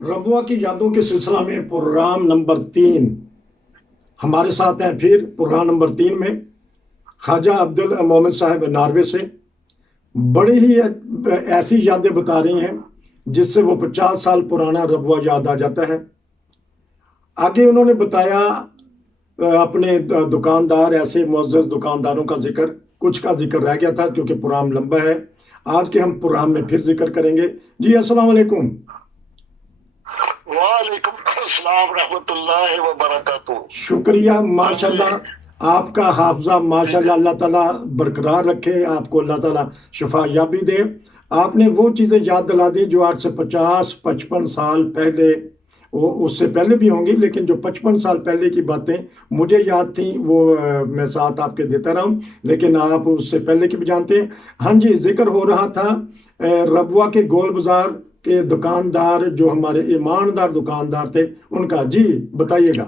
रबुआ की यादों के सिलसिला में प्रोग्राम नंबर 3 हमारे साथ हैं। फिर प्रोग्राम नंबर 3 में ख्वाजा अब्दुल मोमिन साहब नॉर्वे से बड़ी ही ऐसी यादें बता रही हैं जिससे वो 50 साल पुराना रबुआ याद आ जाता है। आगे उन्होंने बताया अपने दुकानदार, ऐसे मुअज़्ज़ज़ दुकानदारों का जिक्र, कुछ का जिक्र रह गया था क्योंकि प्रोग्राम लंबा है। आज के हम प्रोग्राम में फिर जिक्र करेंगे। जी अस्सलाम वालेकुम। वालेकुम अस्सलाम रहमतुल्लाहि व बरकातुहू। शुक्रिया, हाँ जी। माशाल्लाह। आपका हाफजा जी जी। माशाल्लाह अल्लाह ताला बरकरार रखे, आपको अल्लाह ताला शफा याबी दे। आपने वो चीज़ें याद दिला दी जो आज से 50-55 साल पहले, वो उससे पहले भी होंगी, लेकिन जो 55 साल पहले की बातें मुझे याद थी वो मैं साथ आपके देता रहा हूँ, लेकिन आप उससे पहले की भी जानते हैं। हाँ जी, जिक्र हो रहा था रबुआ के गोल बाजार के दुकानदार, जो हमारे ईमानदार दुकानदार थे, उनका। जी बताइएगा।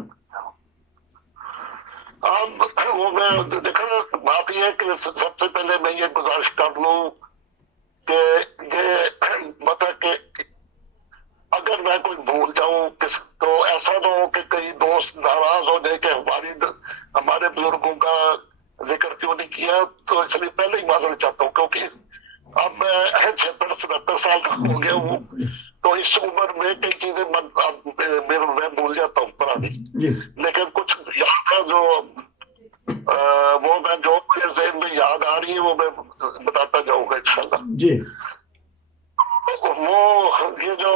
अब वो मैं देखो, बात यह है कि सबसे पहले मैं ये गुजारिश कर लूं कि ये मतलब कि अगर मैं कोई भूल जाऊं किस, तो ऐसा ना हो कि कई दोस्त नाराज हो जाए कि हमारे बुजुर्गों का जिक्र क्यों नहीं किया। तो इसलिए पहले ही माजूर चाहता हूँ, क्योंकि अब मैं 76-77 साल का हो गया हूँ। तो इस उम्र में कई चीजें मैं भूल जाता हूँ पुरानी। जी लेकिन कुछ याद है जो वो मैं जो मुझे ज़हन में याद आ रही है वो मैं बताता जाऊंगा इंशाल्लाह। जी वो ये जो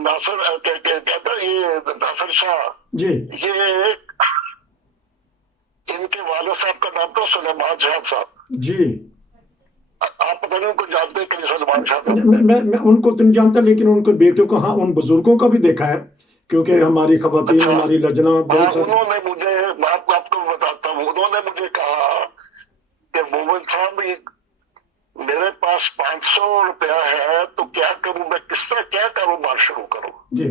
नासिर कहता है, ये नासिर शाह, जी ये इनके वाले साहब का नाम था सुलेमान शाह साहब। जी। आप पता नहीं उनको जानते हैं कि नहीं सुलेमान शाह साहब? मैं उनको तो नहीं जानता, लेकिन उनके बेटों को, हाँ, उन बुजुर्गों का भी देखा है, क्योंकि हमारी खवातीन, अच्छा। हमारी लजना हाँ, बहुत सारी। उन्होंने मुझे, मैं आपको बताता हूँ, उन्होंने मुझे कहा कि मोमिन साहब, मेरे पास 500 रुपया है, तो क्या करूं मैं, किस तरह क्या कारोबार शुरू करूं? जी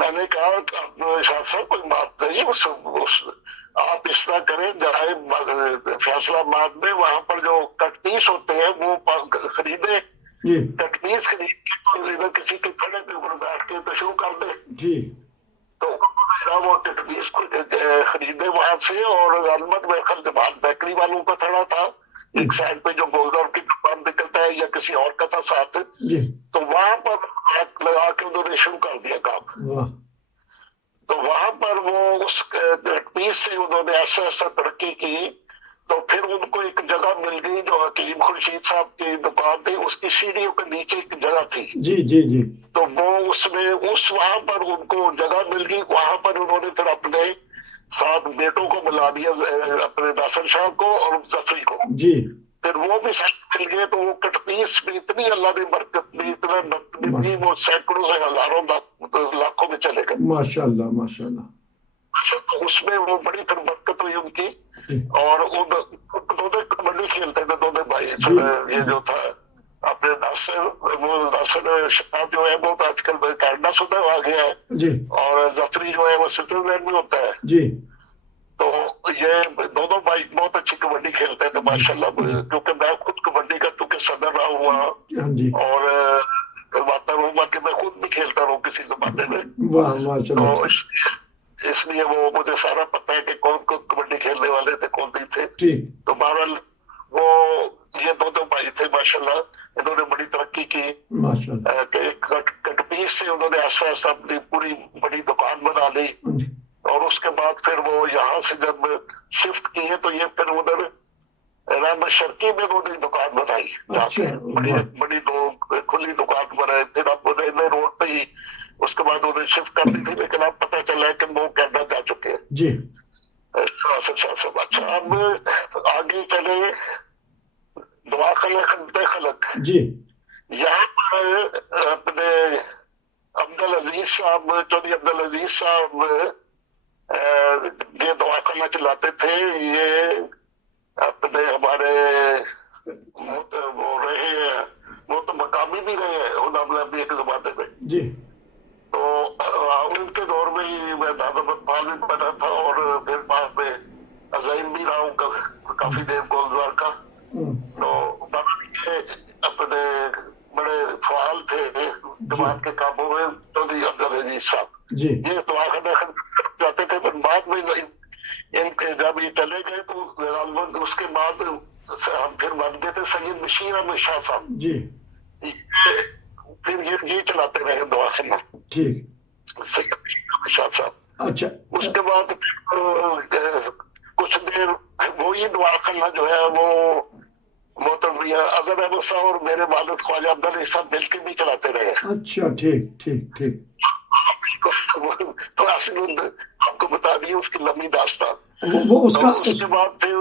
मैंने कहा अब शाह साहब कोई बात नहीं, आप इस तरह करें, जहाँ फैसलाबाद में वहां पर जो कटपीस होते हैं वो खरीदे, जी कटपीस खरीद के तो इधर किसी के खड़े के ऊपर बैठ के तो शुरू कर दे। जी तो मेरा वो कटपीस को खरीदे वहां से, और अलमत में खल जमाल बेकरी वालों का खड़ा था एक साइड पे, जो गोलदार की दुकान निकलता है, या किसी और का था साथ। जी। तो वहां पर हाथ लगा के उन्होंने शुरू कर दिया काम। वाह। तो वहां पर वो उस पीस से उन्होंने ऐसा ऐसा तरक्की की। तो फिर उनको एक जगह मिल गई जो हकीम खुर्शीद साहब की दुकान थी, उसकी सीढ़ियों के नीचे एक जगह थी। जी जी जी तो वो उसमें वहां पर उनको जगह मिल गई। वहां पर उन्होंने फिर अपने साथ बेटों को बुला लिया, अपने नासिर शाह को और जफरी को। जी। फिर वो भी साथ मिल गए। तो वो कटपीस में इतनी अल्लाह ने बरकत दी, इतना बरकत दी, वो सैकड़ों से हजारों लाखों में चले गए। माशाल्लाह माशाल्लाह। तो उसमें वो बड़ी फिर बरकत हुई उनकी। जी और दोनों कबड्डी खेलते थे दोनों भाई। जी ये जो था अपने नासिर शाह जो है वो तो आजकल कनाडा सुधा आ गया है, जी और जफरी जो है वो स्विट्जरलैंड में होता है। जी तो ये दोनों भाई बहुत अच्छी कबड्डी खेलते थे माशाल्लाह। जी। क्योंकि मैं खुद कबड्डी का क्योंकि सदर रहा हुआ, हाँ जी। और करवाता रहूंगा कि मैं खुद भी खेलता रहूं किसी जमाने में। वाह तो माशाल्लाह। इसलिए वो मुझे सारा पता है कि कौन कौन कबड्डी खेलने वाले थे, कौन नहीं थे। ठीक। तो बहरहाल वो ये दोनों भाई थे माशाल्लाह, इन्होंने बड़ी तरक्की की। माशाल्लाह। कि कटपीस से उन्होंने ऐसा ऐसा अपनी पूरी बड़ी दुकान बना ली। हाँ जी। और उसके बाद फिर वो यहाँ से जब शिफ्ट किए तो ये फिर उधर रहमत शर्की में उन्होंने दुकान बनाई, अच्छा। जाके बड़ी वाह। बड़ी दो खुली दुकान बनाई। फिर अब रेलवे रोड पे ही उसके बाद उन्हें शिफ्ट कर दी थी, लेकिन अब पता चला है कि वो कनाडा जा चुके हैं। जी अच्छा, अब आगे चले। दुआ खलक खलते खलक, जी यहाँ पर अपने अब्दुल अजीज साहब, चौधरी अब्दुल अजीज साहब ये दुआ खाना चलाते थे। ये अपने हमारे वो रहे हैं, वो तो मकामी भी रहे हैं उन्होंने एक जमाने में। जी तो उनके दौर में ही मैं दादामद पाल भी बना था, और फिर बाद में अजाइम भी रहा हूँ काफी देर गोलद्वार का। तो बाबा के अपने बड़े फाल थे जमात के कामों में। तो चौधरी अब्दुल अजीज साहब, जी ये दवाखाना जाते थे, पर बाद में इनके जब ये चले गए तो उसके बाद हम फिर बनते थे सैयद बशीर अहमद शाह साहब, जी फिर ये चलाते रहे दवाखाना, ठीक सैयद बशीर अहमद शाह साहब। अच्छा उसके बाद कुछ देर वही दवाखाना जो है वो तो अजहर अहमद साहब और मेरे वालिद ख्वाजा अब्दुल अजीज साहब मिलकर भी चलाते रहे। अच्छा ठीक ठीक ठीक तो आपको बता दिए उसकी लंबी दास्तान। वो उसका तो उसके बाद फिर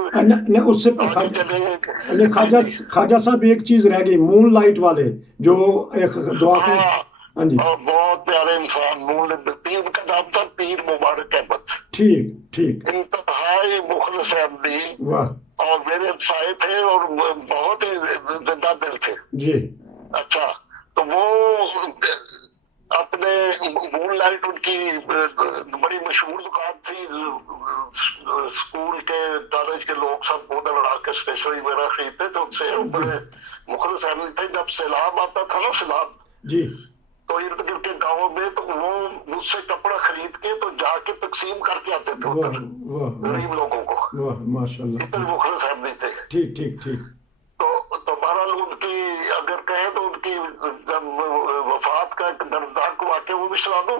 न उससे आगे चले। ख्वाजा साहब एक चीज रह गई, मून लाइट वाले जो एक दुआ के। हाँ, हाँ जी और बहुत प्यारे इंसान, पीर का नाम था पीर मुबारक अहमद, ठीक ठीक इंतहाई मुखलिस अहमदी, वाह और मेरे साए थे और बहुत ही जिंदा दिल थे। जी अच्छा, तो वो अपने मून लाइट उनकी बड़ी मशहूर दुकान थी, स्कूल के कॉलेज के लोग सब उधर आके स्टेशनरी वगैरह खरीदते थे उनसे, बड़े मुखलिस अहमदी थे। जब सैलाब आता था ना, सैलाब, जी तो इर्द गिर्द के गाँव में, तो वो मुझसे कपड़ा खरीद के तो जाके तकसीम करके आते थे वाह उधर वाह गरीब लोगों को। वाह माशाल्लाह, इतने मुखलिस अहमदी थे। ठीक ठीक ठीक तो बहरहाल उनकी अगर कहें तो उनकी जब वफात का एक दर्दनाक वाक़या वो भी सुना दूं।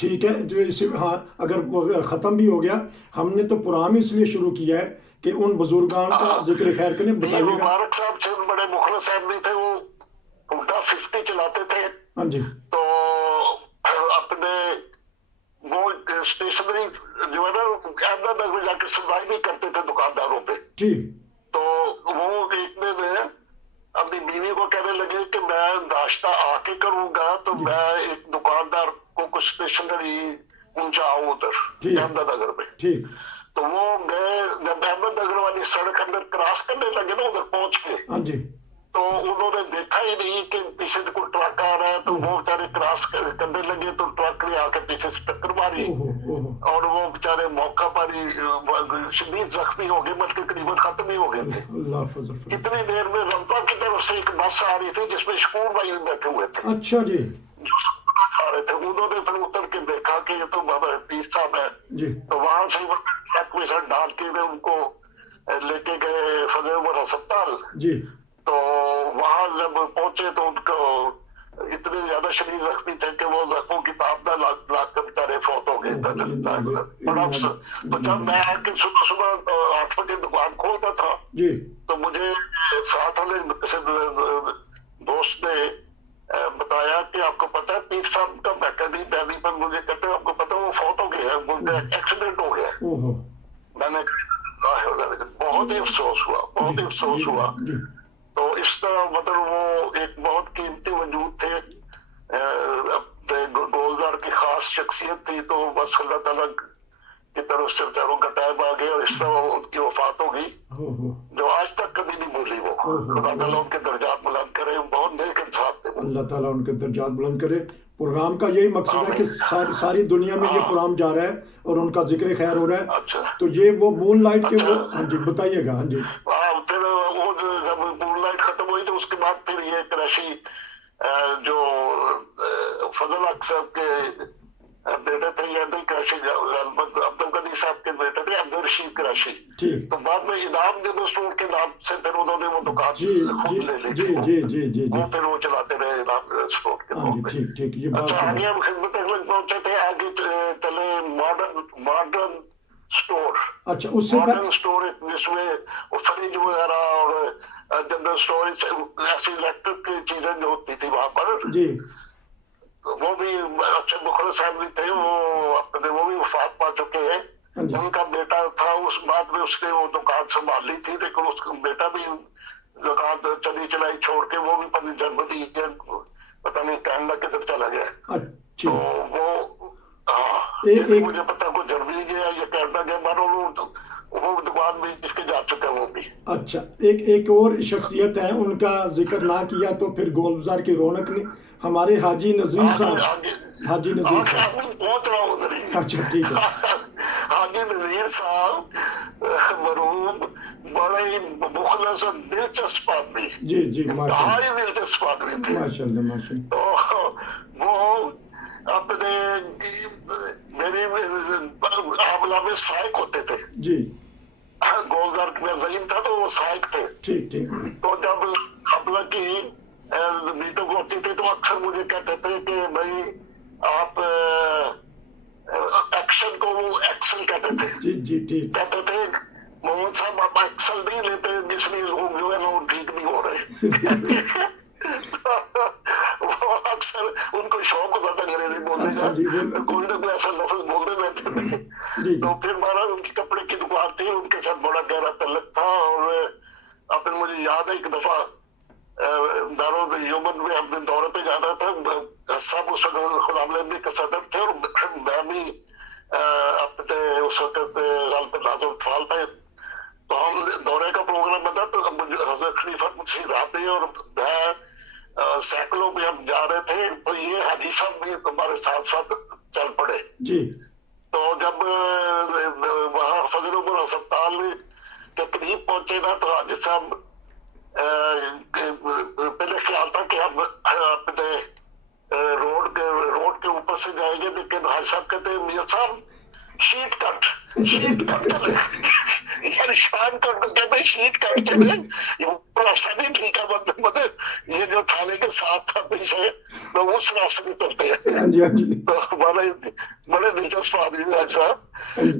ठीक है जो इसे, हाँ अगर वो ख़त्म भी हो गया, हमने तो पुराम इसलिए शुरू किया है कि उन बुजुर्गान का जिक्र खैर करें, पीर बताइएगा। मुबारक साहब से बड़े मुखलिस अहमदी थे, वो उल्टा 50 चलाते थे। हाँ जी तो अपने वो स्टेशनरी जो है ना अहमदाबाद में जाके सप्लाई भी करते थे दुकानदारों पे। जी तो वो एक दिन अपनी बीवी को कहने लगे कि मैं नाश्ता आके करूंगा, तो मैं एक दुकानदार को कुछ स्टेशनरी पहुंचाऊं उधर ठीक अहमदनगर में। ठीक तो वो गए, जब अहमदनगर वाली सड़क अंदर क्रॉस करने लगे ना, उधर पहुंच के, हाँ जी तो उन्होंने देखा ही नहीं कि पीछे से कोई ट्रक आ रहा है। तो वो बेचारे क्रॉस करने लगे तो ट्रक ने आके पीछे से टक्कर मारी, ओहो ओहो और वो बेचारे मौका पर ही शदीद जख्मी हो गए, बल्कि करीबन खत्म ही हो गए थे। अल्लाह फजल फजल। इतनी देर में रंपा की तरफ से एक बस आ रही थी जिसमें शकूर भाई भी बैठे हुए थे, अच्छा जी जो आ रहे थे। उन्होंने फिर उतर के देखा कि ये तो बाबा पीर साहब है। जी तो वहां से ट्रक में से डाल के उनको लेके गए फजल अस्पताल। जी तो वहां जब पहुंचे तो उनको इतने ज्यादा शरीर जख्मी थे कि वो जख्मों की ताब ना लाग कर बेचारे फौत हो गए। बड़ा अफसर। तो जब मैं आके सुबह सुबह 8 बजे दुकान खोलता था, जी तो मुझे साथ वाले किसी दोस्त ने बताया कि आपको पता है पीर साहब का मैकेनिक पैदी पर, मुझे कहते हैं आपको पता है वो फौत हो गए हैं, उनका एक्सीडेंट हो गया। ओहो मैंने बहुत ही अफसोस हुआ, बहुत ही अफसोस हुआ। तो इस तरह मतलब वो एक बहुत कीमती वजूद थे, गोलदार की खास शख्सियत थी। तो बस अल्लाह ताला की तरफ से बेचारों का टाइम आ गया और इस तरह उनकी वफात हो गई, जो आज तक कभी नहीं भूली। वो अल्लाह ताला उनके दर्जात बुलंद करे, बहुत नेक इंसान थे। अल्लाह ताला उनके दर्जात बुलंद करे। प्रोग्राम का यही मकसद है कि सारी दुनिया में ये प्रोग्राम जा रहा है और उनका जिक्र खैर हो रहा है। अच्छा, तो ये वो मून लाइट के वो, हाँ जी बताइएगा। हाँ जी फिर वो जब मून लाइट खत्म हुई तो उसके बाद फिर ये कराची जो फजल हक साहब के बेटे थे, या कराची अब्दुल गनी साहब के बेटे थे अब्दुल रशीद कराची। ठीक तो बाद में इनाम जनरल स्टोर के नाम से फिर उन्होंने वो दुकान खुद ले ली जी थी। जी जी जी वो फिर वो चलाते रहे इनाम जनरल स्टोर के नाम पे। ठीक ठीक ये बात अच्छा, आगे हम खिदमत तक पहुंचे थे। आगे चले मॉडर्न स्टोर। अच्छा उससे मॉडर्न स्टोर जिसमें फ्रिज वगैरह और जनरल स्टोर ऐसी इलेक्ट्रिक की चीजें जो होती थी वहां पर जी, वो भी अच्छे मुखलिस साहब भी थे। वो अपने वो भी वफात पा चुके हैं। उनका बेटा था, उस बाद में उसने वो दुकान संभाली थी, लेकिन उसका बेटा भी दुकान चली चलाई छोड़ के वो भी अपनी जर्मनी पता नहीं कनाडा किधर चला गया। तो वो मुझे पता को जर्मनी गया या कनाडा गया, मानो वो दुकान भी इसके जा चुका है वो भी। अच्छा, एक और शख्सियत है, उनका जिक्र ना किया तो फिर गोलबाजार की रौनक नहीं। हमारे हाजी नजीर साहब, हाजी नजीर साहब पहुंच रहा हूँ उधर ही। अच्छा ठीक है। हाजी नजीर साहब मरूम बड़े ही मुखलिस और दिलचस्प आदमी, जी जी इंतहाई दिलचस्प आदमी थे। माशाल्लाह माशाल्लाह। तो अपने मेरे आमला में सहायक होते थे जी, गोलघर में जहीम था तो वो सहायक थे। ठीक ठीक। तो जब आमला की मीटिंग होती थी तो अक्सर मुझे कहते थे कि भाई आप एक्शन को वो एक्शन कहते थे। जी जी, ठीक। कहते थे मोहम्मद साहब आप एक्शन नहीं लेते इसलिए लोग जो है ना वो ठीक नहीं हो रहे। वो अक्सर उनको शौक होता था अंग्रेजी बोलने का, तो कोई ना कोई ऐसा लफ्ज बोलते रहते थे। तो फिर महाराज उनकी कपड़े की दुकान थी, उनके साथ बड़ा गहरा तल्लुक था। और अपने मुझे याद है एक दफा दारुल यमन में अपने दौरे पे जाना था, सब उस वक्त खुदामंदी के सदर थे और मैं भी अपने उस वक्त गालब नाज़िम फाल था। तो हम दौरे का प्रोग्राम बना तो हज़रत खलीफा मुंशी राबी और मैं साइकिलों में हम जा रहे थे, तो ये हाजी साहब भी हमारे साथ साथ चल पड़े जी। तो जब वहाँ फजल उमर अस्पताल के करीब पहुंचे ना तो हाजी साहब पहले ख्याल था कि हम अपने रोड के ऊपर से जाएंगे, लेकिन हाजी साहब कहते हैं मियां साहब शीट कट चले। यार शान कट तो कहते हैं शीट कट चले, ये रास्ता नहीं ठीक है, मतलब ये जो थाने के साथ था पीछे तो उस रास्ते में चलते हैं। तो बड़े दिलचस्प आदमी है साहब।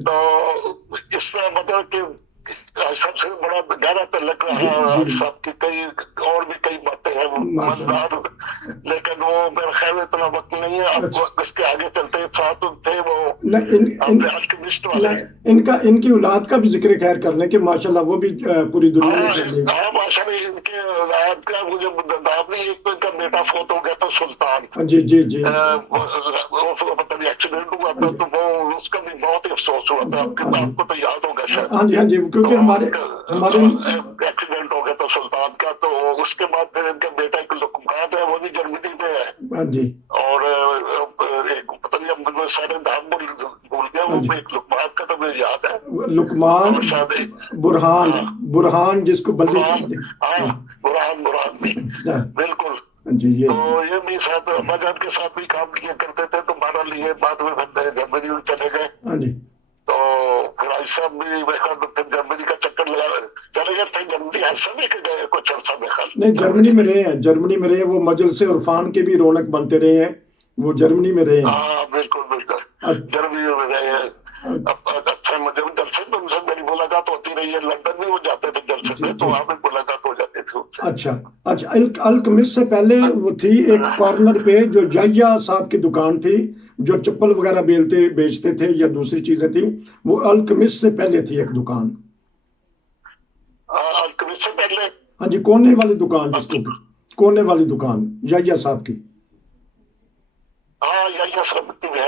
तो इस तरह मतलब कि सबसे बड़ा गहरा तल्लुक रहा सबकी, कई और भी कई बातें हैं मजेदार, लेकिन वो मेरा ख्याल इतना वक्त नहीं है। अब इसके आगे चलते साथ थे वो अल्केमिस्ट वाले, इनकी औलाद का भी जिक्र खैर कर लें कि माशाल्लाह वो भी पूरी दुनिया में। हाँ माशाल्लाह इनके औलाद का मुझे नाम नहीं, एक तो इनका बेटा फोत हो गया था सुल्तान। जी जी जी, पता नहीं एक्सीडेंट हुआ था तो वो उसका भी बहुत ही अफसोस हुआ था, आपको तो याद होगा शायद। हाँ जी हाँ जी, क्योंकि हमारे एक्सीडेंट हो गया था सुल्तान का। तो उसके बाद फिर इनका बेटा एक लुकमान है, वो भी जर्मनी में है। हाँ जी। और एक पता नहीं मुझे सारे नाम भूल गया, वो एक लुकमान का तो मुझे याद है, लुकमान बुरहान जिसको बुरहान भी बिल्कुल जी। ये तो ये भी साथ अम्माजान के साथ भी काम किया करते थे, तो हमारा लिए बाद में जर्मनी में चले गए। हाँ जी। तो फिर आई साहब भी फिर जर्मनी का चक्कर लगा चले गए थे। जर्मनी आई साहब गए कुछ अर्सा में खाल नहीं, जर्मनी में रहे हैं वो मजलिस उरफान के भी रौनक बनते रहे हैं, वो जर्मनी में रहे हैं। हाँ बिल्कुल जर्मनी में रहे हैं। अच्छा मुझे भी जलसे में उनसे मेरी मुलाकात होती रही है, लंदन में वो जाते थे जलसे में, तो वहाँ पे मुलाकात हो जाती थी उनसे। अच्छा अल्केमिस्ट से पहले वो थी एक कॉर्नर पे जो याह्या साहब की दुकान थी, जो चप्पल वगैरह बेचते थे या दूसरी चीजें थी, वो अल्केमिस्ट से पहले थी एक दुकान। अल्केमिस्ट से पहले हाँ जी, कोने वाली दुकान, जिसको कोने वाली दुकान याह्या साहब की। हाँ याह्या साहब की भी है,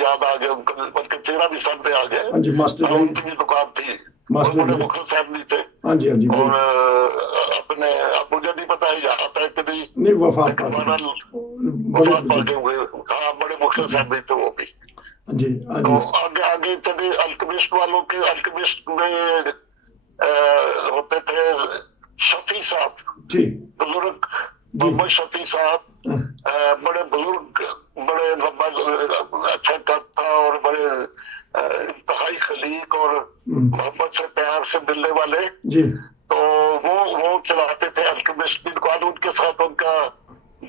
याद आ गया उनका चेहरा भी सामने आ गया। हाँ जी, मास्टर उनकी भी दुकान थी, बड़े मुखर साहब भी थे। हाँ जी हाँ जी। और अपने अब मुझे नहीं पता यहाँ था कि नहीं वफात पा गए हुए। हाँ बड़े मुखर साहब भी थे वो भी जी। तो आगे चले अल्केमिस्ट वालों के। अल्केमिस्ट में होते थे शफी साहब जी, बुजुर्ग मोहम्मद शफी साहब, बड़े बुजुर्ग, बड़े लंबा अच्छा कद था और बड़े इंतहाई खलीक और मोहम्मद से प्यार से मिलने वाले जी। तो वो चलाते थे अल्केमिस्ट की दुकान। उनके साथ उनका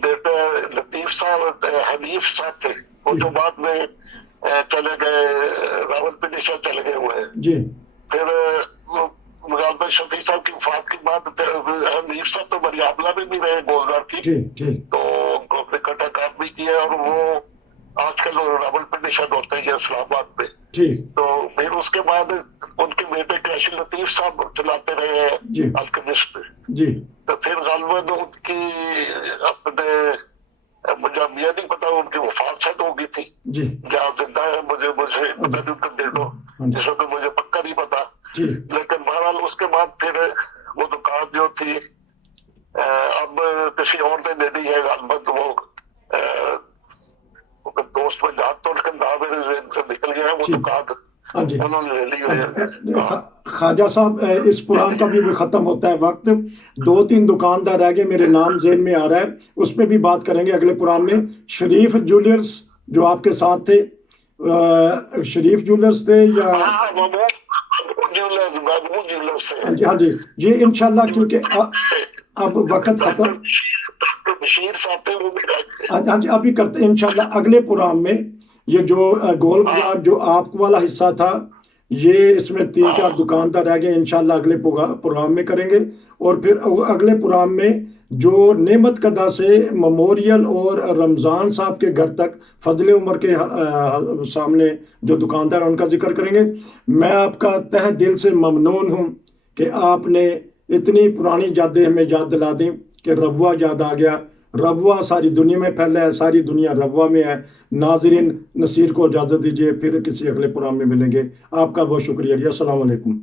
बेटा लतीफ साहब हनीफ साहब थे, वो जो बाद में चले गए रावलपिंडी से चले गए हुए हैं जी। फिर मुगालबा शफी साहब की वफात के बाद हनीफ साहब तो मरियाबला में भी रहे गोलघर की जी। तो उनको इकट्ठा काम भी किया और वो आजकल रावलपिंडी शायद होते हैं इस्लामाबाद में जी। तो फिर उसके बाद उनके बेटे कैशी लतीफ साहब चलाते रहे हैं अल्केमिस्ट जी। तो फिर गालबन उनकी अपने मुझे यह नहीं पता उनकी वफात शायद हो गई थी जी, क्या जिंदा है मुझे पता नहीं उनका बेटो, जिस वक्त मुझे पक्का नहीं पता। लेकिन बहरहाल उसके बाद फिर वो दुकान जो थी अब किसी और ने दे दी है गालबन। वो दोस्त में जात तो नाम से निकल गया है वो दुकान उन्होंने ले ली है। ख्वाजा साहब इस पुरान का भी खत्म होता है वक्त, 2-3 दुकानदार रह गए, मेरे नाम जेन में आ रहा है, उस पर भी बात करेंगे अगले पुरान में। शरीफ ज्वेलर्स जो आपके साथ थे, शरीफ ज्वेलर्स थे या? हाँ, महबूब ज्वेलर्स से। हाँ जी, हाँ जी, ये इंशाल्लाह, क्योंकि अब वक्त खत्म। डॉक्टर बशीर साहब थे, वो भी गए। हाँ जी, अभी करते हैं इंशाल्लाह अगले प्रोग्राम में। ये जो गोल बाजार जो आपको वाला हिस्सा था, ये इसमें 3-4 दुकानदार रह गए, इंशाल्लाह अगले प्रोग्राम में करेंगे। और फिर अगले प्रोग्राम में जो नेमत कदा से मेमोरियल और रमज़ान साहब के घर तक फजले उमर के सामने जो दुकानदार हैं उनका जिक्र करेंगे। मैं आपका तहे दिल से ममनून हूँ कि आपने इतनी पुरानी यादें हमें याद दिला दी कि रबुआ याद आ गया। रबुआ सारी दुनिया में फैला है, सारी दुनिया रबुआ में है। नाजरीन, नसीर को इजाज़त दीजिए, फिर किसी अगले प्रोग्राम में मिलेंगे। आपका बहुत शुक्रिया। अस्सलाम वालेकुम।